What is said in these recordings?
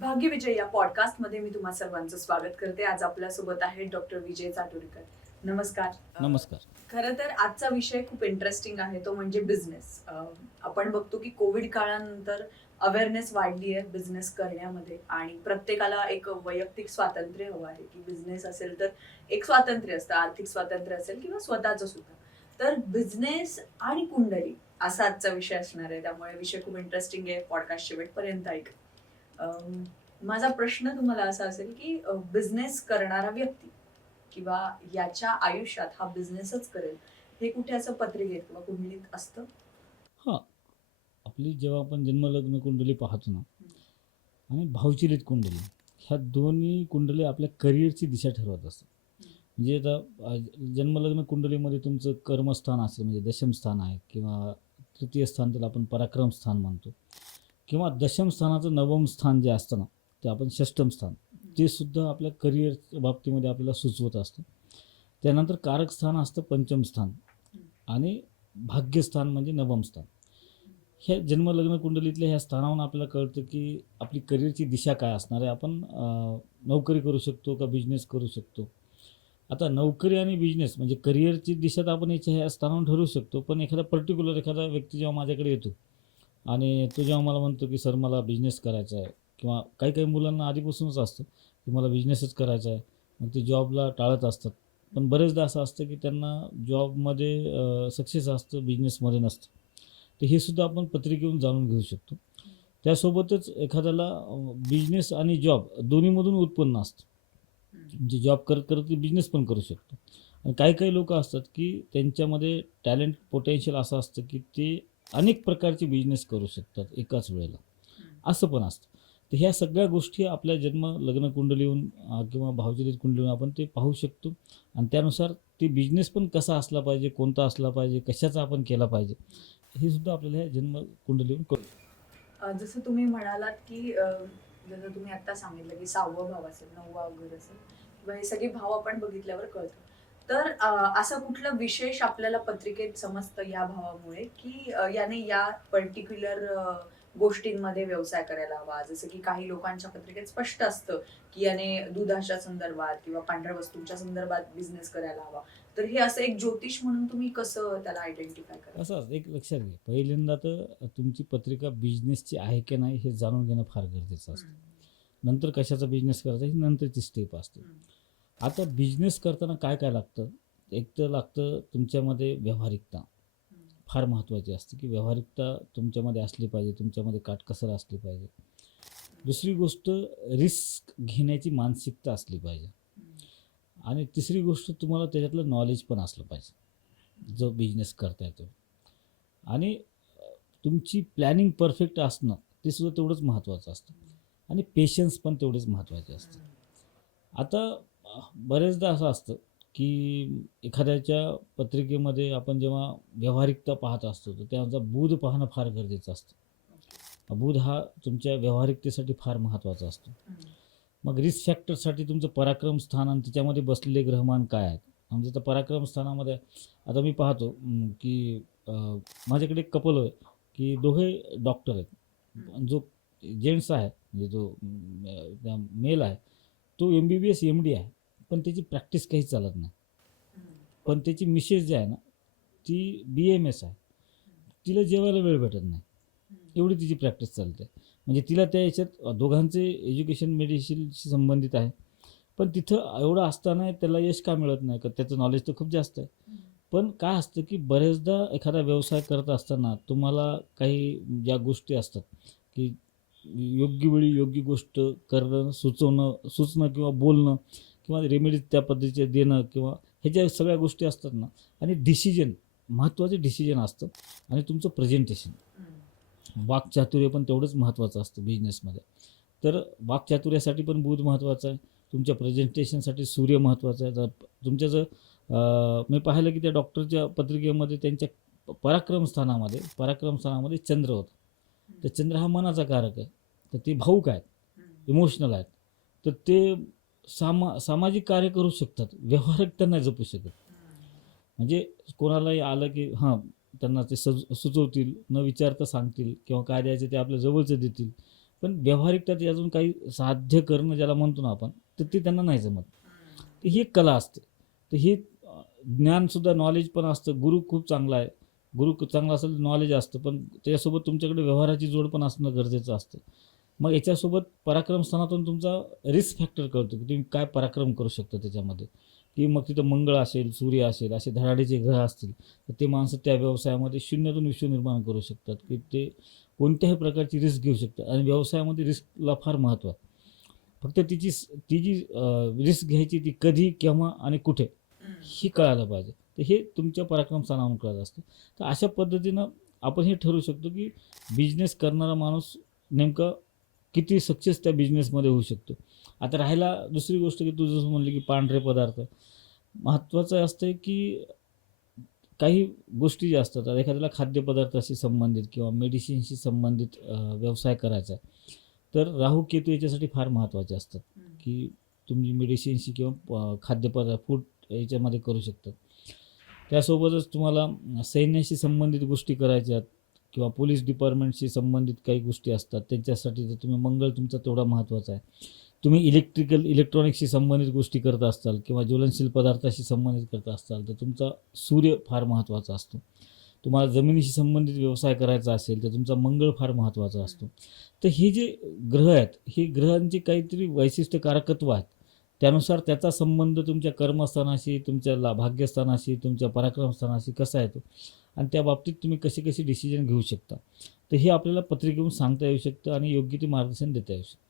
भाग्य विजय या पॉडकास्टमध्ये मी तुम्हा सर्वांचं स्वागत करते. आज आपल्यासोबत आहे डॉक्टर विजय चाटोरीकर. नमस्कार. नमस्कार. खरं तर आजचा विषय खूप इंटरेस्टिंग आहे, तो म्हणजे बिझनेस. आपण बघतो की कोविड काळानंतर अवेअरनेस वाढली आहे बिझनेस करण्यामध्ये आणि प्रत्येकाला एक वैयक्तिक स्वातंत्र्य हवं आहे, की बिझनेस असेल तर एक स्वातंत्र्य असतं, आर्थिक स्वातंत्र्य असेल किंवा स्वतःचं सुद्धा. तर बिझनेस आणि कुंडली असा आजचा विषय असणार आहे, त्यामुळे विषय खूप इंटरेस्टिंग आहे. पॉडकास्ट शेवटपर्यंत ऐका. अम, माझा प्रश्न तुम्हाला असा असेल की बिझनेस करणारा व्यक्ती किंवा याच्या आयुष्यात हा बिझनेसच करेल, हे कुठे असं पत्रिकेत किंवा कुंडलीत असतं? हां, आपली जेव्हा आपण जन्मलग्न कुंडली पाहतो ना आणि भावचिलित कुंडली, ह्या दोन्ही कुंडली आपल्या करिअरची दिशा ठरवत असतात. म्हणजे आता जन्मलग्न कुंडलीमध्ये तुमचं कर्मस्थान असेल म्हणजे दशम स्थान आहे किंवा तृतीय स्थान त्याला आपण पराक्रम स्थान म्हणतो किंवा दशम स्थानाचं नवम स्थान जे असतं ना, ते आपण षष्टम स्थान, ते सुद्धा आपल्या करिअर बाबतीमध्ये आपल्याला सुचवत असतं. त्यानंतर कारक स्थान असतं पंचम स्थान आणि भाग्यस्थान म्हणजे नवम स्थान. ह्या जन्मलग्न कुंडलीतल्या ह्या स्थानावरून आपल्याला कळतं की आपली करिअरची दिशा काय असणार आहे. आपण नोकरी करू शकतो का बिझनेस करू शकतो. आता नोकरी आणि बिझनेस म्हणजे करिअरची दिशा तर आपण याच्या ह्या स्थानावरून ठरवू शकतो. पण एखादा व्यक्ती जेव्हा माझ्याकडे येतो आणि तो जेव्हा मला म्हणतो की सर मला बिझनेस करायचा आहे किंवा काही काही मुलांना आधीपासूनच असतं की मला बिझनेसच करायचा आहे. मग ते जॉबला टाळत असतात. पण बरेचदा असं असतं की त्यांना जॉबमध्ये सक्सेस असतं, बिझनेसमध्ये नसतं. तर हे सुद्धा आपण पत्रिकेवरून जाणून घेऊ शकतो. त्यासोबतच एखाद्याला बिझनेस आणि जॉब दोन्हीमधून उत्पन्न असतं. म्हणजे जॉब करत करत ते बिझनेस पण करू शकतो. आणि काही काही लोकं असतात की त्यांच्यामध्ये टॅलेंट पोटेन्शियल असं असतं की ते अनेक प्रकारचे बिझनेस करू शकतात एकाच वेळेला. असं पण असतं. तर ह्या सगळ्या गोष्टी आपल्या जन्म लग्न कुंडलीहून किंवा भावचलित कुंडलीहून आपण ते पाहू शकतो आणि त्यानुसार ते बिझनेस पण कसा असला पाहिजे, कोणता असला पाहिजे, कशाचा आपण केला पाहिजे, हे सुद्धा आपल्याला ह्या जन्म कुंडलीहून कळू शकतं. जसं तुम्ही म्हणालात की जसं तुम्ही आता सांगितलं की 6वं भाव असेल, 9वं घर असेल किंवा हे सगळे भाव आपण बघितल्यावर कळतं. तर असं कुठलं विशेष आपल्याला पत्रिकेत समजतं या भावामुळे, की याने या पर्टिक्युलर गोष्टींमध्ये व्यवसाय करायला हवा. जसं की काही लोकांच्या पत्रिकेत स्पष्ट असतं, की याने दुधाच्या संदर्भात किंवा पांढऱ्या वस्तूंच्या संदर्भात बिझनेस करायला हवा. तर हे असं एक ज्योतिष म्हणून तुम्ही कसं त्याला आयडेंटिफाय करता? असं एक लक्षात घ्या, पहिल्यांदा तर तुमची पत्रिका बिझनेसची आहे की नाही हे जाणून घेणं फार गरजेचं असतं. नंतर कशाचा बिझनेस करायचा ही नंतरची स्टेप असते. आता बिझनेस करताना काय काय लागतं? एक तर लागतं तुमच्यामध्ये व्यावहारिकता. फार महत्त्वाची असते की व्यावहारिकता तुमच्यामध्ये असली पाहिजे, तुमच्यामध्ये काटकसर असली पाहिजे. दुसरी गोष्ट रिस्क घेण्याची मानसिकता असली पाहिजे. आणि तिसरी गोष्ट तुम्हाला त्याच्यातलं नॉलेज पण असलं पाहिजे, जो बिझनेस करताय तो. आणि तुमची प्लॅनिंग परफेक्ट असणं ते सुद्धा तेवढंच महत्त्वाचं असतं आणि पेशन्स पण तेवढेच महत्त्वाचे असते. आता बरेचदा असं असतं की एखाद्याच्या पत्रिकेमध्ये आपण जेव्हा व्यावहारिकता पाहत असतो तर त्याचा बुध पाहणं फार गरजेचं असतं. बुध हा तुमच्या व्यावहारिकतेसाठी फार महत्त्वाचा असतो. मग रिस्क फॅक्टरसाठी तुमचं पराक्रम स्थान आणि त्याच्यामध्ये बसलेले ग्रहमान काय आहेत. म्हणजे तर पराक्रम स्थानामध्ये आता मी पाहतो की माझ्याकडे एक कपल आहे की दोघे डॉक्टर आहेत. जो जेंट्स आहे म्हणजे जो मेल आहे तो MBBS MD आहे. पण त्याची प्रॅक्टिस काही चालत नाही. पण त्याची मिसेस जी आहे ना ती BMS आहे. तिला जेवायला वेळ भेटत नाही. एवढी तिची प्रॅक्टिस चालते. म्हणजे तिला त्या याच्यात दोघांचे एज्युकेशन मेडिसिनशी संबंधित आहे. पण तिथं एवढं असताना त्याला यश का मिळत नाही? का त्याचं नॉलेज तर खूप जास्त आहे. पण काय असतं की बरेचदा एखादा व्यवसाय करत असताना तुम्हाला काही ज्या गोष्टी असतात की योग्य वेळी योग्य गोष्ट करणं, सुचणं किंवा बोलणं किंवा रेमेडीज त्या पद्धतीचे देणं किंवा ह्या ज्या सगळ्या गोष्टी असतात ना आणि डिसिजन महत्त्वाचे डिसिजन असतं आणि तुमचं प्रेझेंटेशन. वाक्चातुर्य पण तेवढंच महत्त्वाचं असतं बिझनेसमध्ये. तर वाक्चातुर्यासाठी पण बुध महत्त्वाचा आहे. तुमच्या प्रेझेंटेशनसाठी सूर्य महत्त्वाचा आहे. जर तुमच्या जर मी पाहिलं की त्या डॉक्टरच्या पत्रिकेमध्ये त्यांच्या पराक्रम स्थानामध्ये चंद्र होता. तर चंद्र हा मनाचा कारक आहे. तर ते भावुक आहेत, इमोशनल आहेत. तर ते सामाजिक कार्य करू शकतात. व्यावहारिकता नाही जपू शकत. म्हणजे कोणालाही आलं की त्यांना ते सुचवतील, न विचारता सांगतील किंवा काय द्यायचं ते आपल्या जवळचं देतील. पण व्यावहारिकता ते अजून काही साध्य करणं ज्याला म्हणतो ना आपण, तर ते त्यांना नाही जमत. तर ही एक कला असते. तर ही ज्ञानसुद्धा, नॉलेज पण असतं. गुरु खूप चांगला आहे, चांगला असेल नॉलेज असतं, पण त्याच्यासोबत तुमच्याकडे व्यवहाराची जोड पण असणं गरजेचं असतं. मग याच्यासोबत पराक्रम स्थानातून तुमचा रिस्क फॅक्टर कळतो की तुम्ही काय पराक्रम करू शकता त्याच्यामध्ये. की मग तिथं मंगळ असेल, सूर्य असेल, असे धडाडीचे ग्रह असतील, तर ते माणसं त्या व्यवसायामध्ये शून्यातून विश्व निर्माण करू शकतात, की ते कोणत्याही प्रकारची रिस्क घेऊ शकतात. आणि व्यवसायामध्ये रिस्कला फार महत्त्व आहे. फक्त ती जी रिस्क घ्यायची ती कधी, केव्हा आणि कुठे ही कळायला पाहिजे. तर हे तुमच्या पराक्रम स्थानावरून कळत असतं. तर अशा पद्धतीनं आपण हे ठरवू शकतो की बिझनेस करणारा माणूस नेमका किती सक्सेस त्या बिझनेसमध्ये होऊ शकतो. आता राहिला दुसरी गोष्ट, की तू जसं म्हणली की पांढरे पदार्थ, महत्त्वाचं असतं की काही गोष्टी ज्या असतात, आता एखाद्याला खाद्यपदार्थाशी संबंधित किंवा मेडिसिनशी संबंधित व्यवसाय करायचा आहे, तर राहू केतू याच्यासाठी फार महत्त्वाचे असतात. की तुम्ही मेडिसिनशी किंवा खाद्यपदार्थ फूड याच्यामध्ये करू शकतात. त्यासोबतच तुम्हाला सैन्याशी संबंधित गोष्टी करायच्या आहेत किंवा पोलीस डिपार्टमेंटशी संबंधित काही गोष्टी असतात, त्यांच्यासाठी तर तुम्ही मंगळ तुमचा तेवढा महत्त्वाचा आहे. तुम्ही इलेक्ट्रॉनिक्सशी संबंधित गोष्टी करत असाल किंवा ज्वलनशील पदार्थाशी संबंधित करत असाल, तर तुमचा सूर्य फार महत्त्वाचा असतो. तुम्हाला जमिनीशी संबंधित व्यवसाय करायचा असेल, तर तुमचा मंगळ फार महत्त्वाचा असतो. तर हे जे ग्रह आहेत, हे ग्रहांचे काहीतरी वैशिष्ट्यकारकत्व आहेत. त्यानुसार त्याचा संबंध तुमच्या कर्मस्थानाशी, तुमच्या भाग्यस्थानाशी, तुमच्या पराक्रमस्थानाशी कसा येतो आणि त्या बाबतीत तुम्ही कसे कसे डिसिजन घेऊ शकता, तर हे आपल्याला पत्रिकेतून सांगता येऊ शकतं आणि योग्य ते मार्गदर्शन देता येऊ शकतं.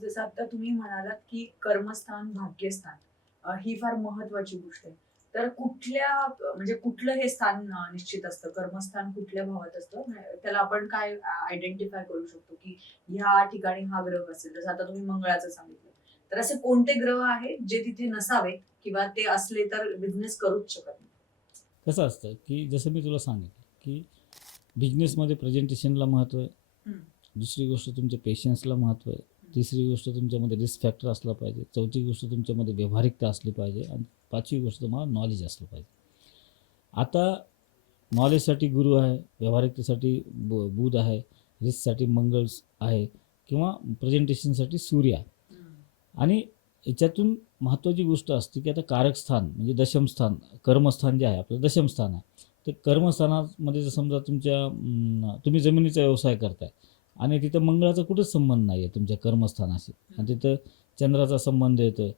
जसं आता तुम्ही म्हणालात की कर्मस्थान, भाग्यस्थान ही फार महत्वाची गोष्ट आहे. तर म्हणजे कुठलं हे स्थान निश्चित असतं? कर्मस्थान कुठल्या भावात असतं? त्याला आपण काय आयडेंटिफाय करू शकतो की ह्या ठिकाणी हा ग्रह असेल? जसं आता तुम्ही मंगळाचं सांगितलं. तर असे कोणते ग्रह आहेत जे तिथे नसावेत किंवा ते असले तर बिझनेस करूच शकत नाही? कसं असतं की जसं मी तुला सांगितलं की बिझनेसमध्ये प्रेझेंटेशनला महत्त्व आहे. हम्म. दुसरी गोष्ट तुमच्या पेशन्सला महत्त्व आहे. तिसरी गोष्ट तुमच्यामध्ये रिस्क फॅक्टर असला पाहिजे. चौथी गोष्ट तुमच्यामध्ये व्यावहारिकता असली पाहिजे आणि पाचवी गोष्ट तुम्हाला नॉलेज असलं पाहिजे. आता नॉलेजसाठी गुरु आहे, व्यावहारिकतेसाठी बुध आहे, रिस्कसाठी मंगळ आहे किंवा प्रेझेंटेशनसाठी सूर्य आहे. आणि याच्यातून महत्त्वाची गोष्ट असते की आता कारकस्थान म्हणजे दशमस्थान, कर्मस्थान जे आहे आपलं दशमस्थान आहे. तर कर्मस्थानामध्ये जर समजा तुम्ही जमिनीचा व्यवसाय करताय आणि तिथं मंगळाचा कुठंच संबंध नाही आहे तुमच्या कर्मस्थानाशी, आणि तिथं चंद्राचा संबंध येतो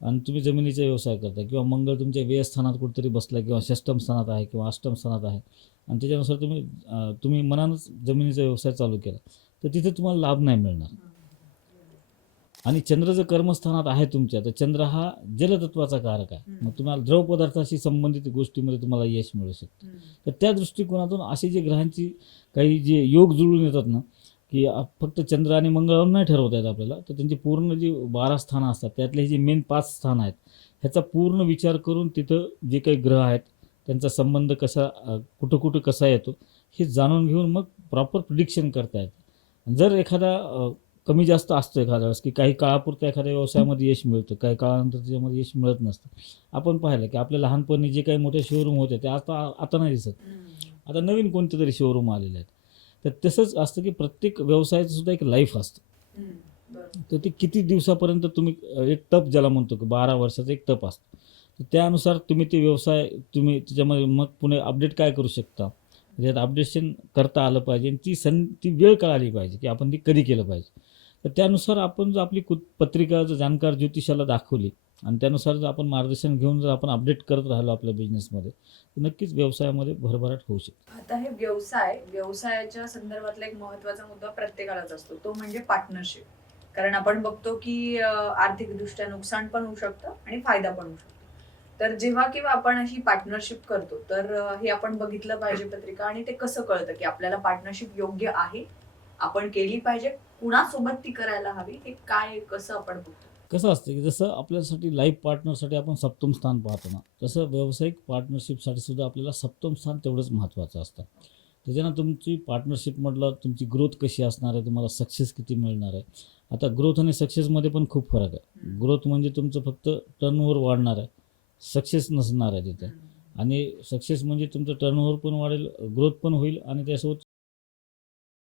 आणि तुम्ही जमिनीचा व्यवसाय करता किंवा मंगळ तुमच्या व्ययस्थानात कुठेतरी बसला किंवा षष्टम स्थानात आहे किंवा अष्टम स्थानात आहे आणि त्याच्यानुसार तुम्ही मनानंच जमिनीचा व्यवसाय चालू केला, तर तिथे तुम्हाला लाभ नाही मिळणार. आणि चंद्र जर कर्मस्थानात आहे तुमच्या, तर चंद्र हा जलतत्वाचा कारक आहे. मग तुम्हाला द्रव पदार्थाशी संबंधित गोष्टीमध्ये तुम्हाला यश मिळू शकतं. तर त्या दृष्टिकोनातून असे जे ग्रहांची काही जे योग जुळून येतात ना, की फक्त चंद्र आणि मंगळावर नाही ठरवता येत आपल्याला, तर त्यांची पूर्ण जी 12 स्थानं असतात त्यातले जे मेन 5 स्थानं आहेत, ह्याचा पूर्ण विचार करून तिथं जे काही ग्रह आहेत त्यांचा संबंध कसा कुठं कुठं कसा येतो हे जाणून घेऊन मग प्रॉपर प्रिडिक्शन करता येतं. जर एखादा कमी जास्त असतं एखाद्या वेळेस, की काही काळापुरतं एखाद्या व्यवसायामध्ये यश मिळतं, काही काळानंतर त्याच्यामध्ये यश मिळत नसतं. आपण पाहिलं की आपल्या लहानपणी जे काही मोठे शोरूम होते ते आता नाही दिसत. आता नवीन कोणते तरी शोरूम आलेले आहेत. तर तसंच असतं की प्रत्येक व्यवसायाचं सुद्धा एक लाईफ असतं. तर ते किती दिवसापर्यंत तुम्ही एक तप ज्याला म्हणतो की 12 वर्षाचा एक तप असतं. तर त्यानुसार तुम्ही ते व्यवसाय त्याच्यामध्ये मग पुढे अपडेट काय करू शकता, त्याच्यात अपडेशन करता आलं पाहिजे आणि ती वेळ कळाली पाहिजे की आपण ती कधी केलं पाहिजे. तर त्यानुसार आपण जर आपली पत्रिका जर जाणकार ज्योतिषाला दाखवली आणि त्यानुसार जर आपण मार्गदर्शन घेऊन जर आपण अपडेट करत राहिलो आपल्या बिझनेसमध्ये, तर नक्कीच व्यवसायामध्ये भरभराट होऊ शकते. आता हे व्यवसायाच्या संदर्भातला एक महत्वाचा मुद्दा प्रत्येकालाच असतो, तो म्हणजे पार्टनरशिप. कारण आपण बघतो की आर्थिकदृष्ट्या नुकसान पण होऊ शकतं आणि फायदा पण होऊ शकतो. तर जेव्हा केव्हा आपण अशी पार्टनरशिप करतो, तर हे आपण बघितलं पाहिजे पत्रिका, आणि ते कसं कळतं की आपल्याला पार्टनरशिप योग्य आहे, आपण केली पाहिजे, कुणासोबत ती करायला हवी, हे काय कसं आपण बघतो? कसं असतं की जसं आपल्यासाठी लाईफ पार्टनरसाठी आपण सप्तम स्थान पाहतो ना, तसं व्यावसायिक पार्टनरशिपसाठी सुद्धा आपल्याला सप्तम स्थान तेवढंच महत्त्वाचं असतं. त्याच्यानं तुमची पार्टनरशिप म्हटलं तुमची ग्रोथ कशी असणार आहे, तुम्हाला सक्सेस किती मिळणार आहे. आता ग्रोथ आणि सक्सेसमध्ये पण खूप फरक आहे. ग्रोथ म्हणजे तुमचं फक्त टर्नओव्हर वाढणार आहे, सक्सेस नसणार आहे तिथे. आणि सक्सेस म्हणजे तुमचं टर्नओव्हर पण वाढेल, ग्रोथ पण होईल आणि त्यासोबत